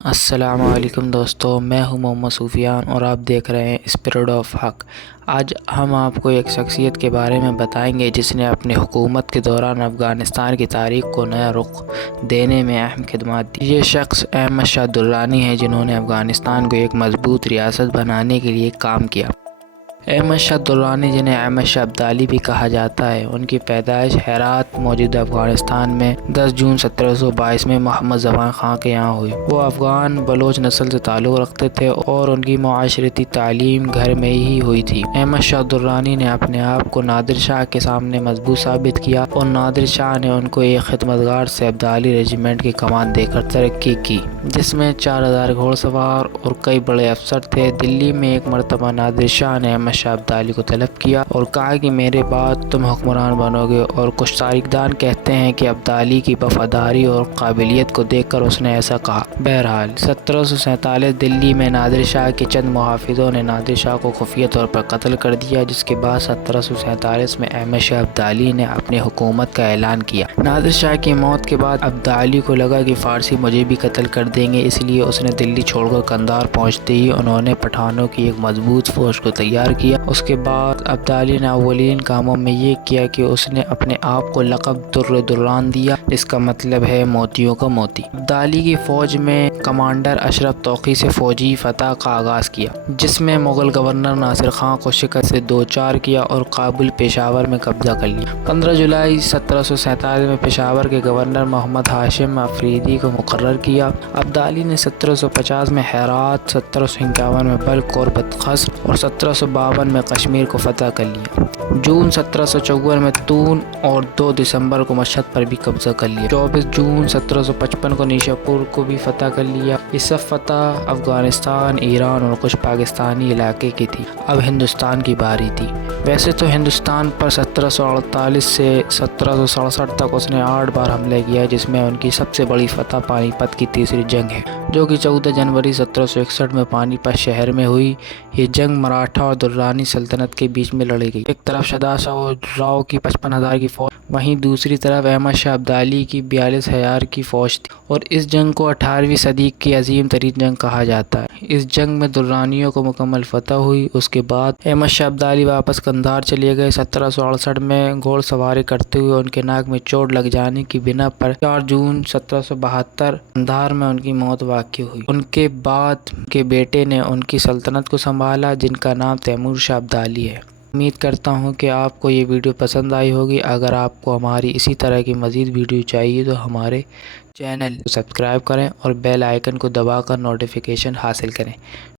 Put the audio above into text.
السلام علیکم دوستو، میں ہوں محمد سفیان اور آپ دیکھ رہے ہیں اسپرٹ آف حق۔ آج ہم آپ کو ایک شخصیت کے بارے میں بتائیں گے جس نے اپنی حکومت کے دوران افغانستان کی تاریخ کو نیا رخ دینے میں اہم خدمات دی۔ یہ شخص احمد شاہ درانی ہیں جنہوں نے افغانستان کو ایک مضبوط ریاست بنانے کے لیے کام کیا۔ احمد شاہ درانی، جنہیں احمد شاہ ابدالی بھی کہا جاتا ہے، ان کی پیدائش ہرات موجودہ افغانستان میں 10 جون 1722 میں محمد زمان خان کے یہاں ہوئی۔ وہ افغان بلوچ نسل سے تعلق رکھتے تھے اور ان کی معاشرتی تعلیم گھر میں ہی ہوئی تھی۔ احمد شاہ درانی نے اپنے آپ کو نادر شاہ کے سامنے مضبوط ثابت کیا اور نادر شاہ نے ان کو ایک خدمتگار سے ابدالی ریجیمنٹ کی کمان دے کر ترقی کی، جس میں 4000 گھوڑ سوار اور کئی بڑے افسر تھے۔ دلی میں ایک مرتبہ نادر شاہ نے احمد شاہ ابدالی کو طلب کیا اور کہا کہ میرے بعد تم حکمران بنو گے، اور کچھ تاریخدان کہتے ہیں کہ ابدالی کی وفاداری اور قابلیت کو دیکھ کر اس نے ایسا کہا۔ بہرحال 1747 دلی میں نادر شاہ کے چند محافظوں نے نادر شاہ کو خفیہ طور پر قتل کر دیا، جس کے بعد 1747 میں احمد شاہ ابدالی نے اپنی حکومت کا اعلان کیا۔ نادر شاہ کی موت کے بعد ابدالی کو لگا کہ فارسی مجھے بھی قتل کر دیں گے، اس لیے اس نے دلی چھوڑ کر قندھار پہنچتے ہی انہوں نے پٹھانوں کی ایک مضبوط فوج کو تیار کیا۔ اس کے بعد ابدالی نے اولین کاموں میں یہ کیا کہ اس نے اپنے آپ کو لقب در دران دیا، جس کا مطلب ہے موتیوں کا موتی۔ ابدالی کی فوج میں کمانڈر اشرف توقی سے فوجی فتح کا آغاز کیا، جس میں مغل گورنر ناصر خان کو شکست سے دوچار کیا اور کابل پشاور میں قبضہ کر لیا۔ 15 جولائی 1747 میں پشاور کے گورنر محمد ہاشم افریدی کو مقرر کیا۔ ابدالی نے 1750 میں ہرات، 1751 میں بلخ اور بدخشاں اور 1752 میں کشمیر کو فتح کر لیا۔ جون 1754 میں تون اور 2 دسمبر کو مشہد پر بھی قبضہ کر لیا۔ 24 جون 1755 کو نیشا پور کو بھی فتح کر لیا۔ یہ سب فتح افغانستان، ایران اور کچھ پاکستانی علاقے کی تھی۔ اب ہندوستان کی باری تھی۔ ویسے تو ہندوستان پر 1748 سے 1767 تک اس نے 8 بار حملے کیا، جس میں ان کی سب سے بڑی فتح پانی پت کی تیسری جنگ ہے، جو کہ 14 جنوری 1761 میں پانی پت شہر میں ہوئی۔ یہ جنگ مراٹھا اور درانی سلطنت کے بیچ میں لڑی گئی۔ ایک طرف شہزادہ راؤ کی 55,000 کی فوج، وہیں دوسری طرف احمد شاہ ابدالی کی 42,000 کی فوج تھی، اور اس جنگ کو 18ویں صدی کی عظیم ترین جنگ کہا جاتا ہے۔ اس جنگ میں درانیوں کو مکمل فتح ہوئی۔ اس کے بعد احمد شاہ ابدالی واپس قندھار چلے گئے۔ 1768 میں گھوڑ سواری کرتے ہوئے ان کے ناک میں چوٹ لگ جانے کی بنا پر 4 جون 1772 قندھار میں ان کی موت واقع ہوئی۔ ان کے بعد ان کے بیٹے نے ان کی سلطنت کو سنبھالا، جن کا نام تیمور شاہ ابدالی ہے۔ امید کرتا ہوں کہ آپ کو یہ ویڈیو پسند آئی ہوگی۔ اگر آپ کو ہماری اسی طرح کی مزید ویڈیو چاہیے تو ہمارے چینل کو سبسکرائب کریں اور بیل آئیکن کو دبا کر نوٹیفیکیشن حاصل کریں۔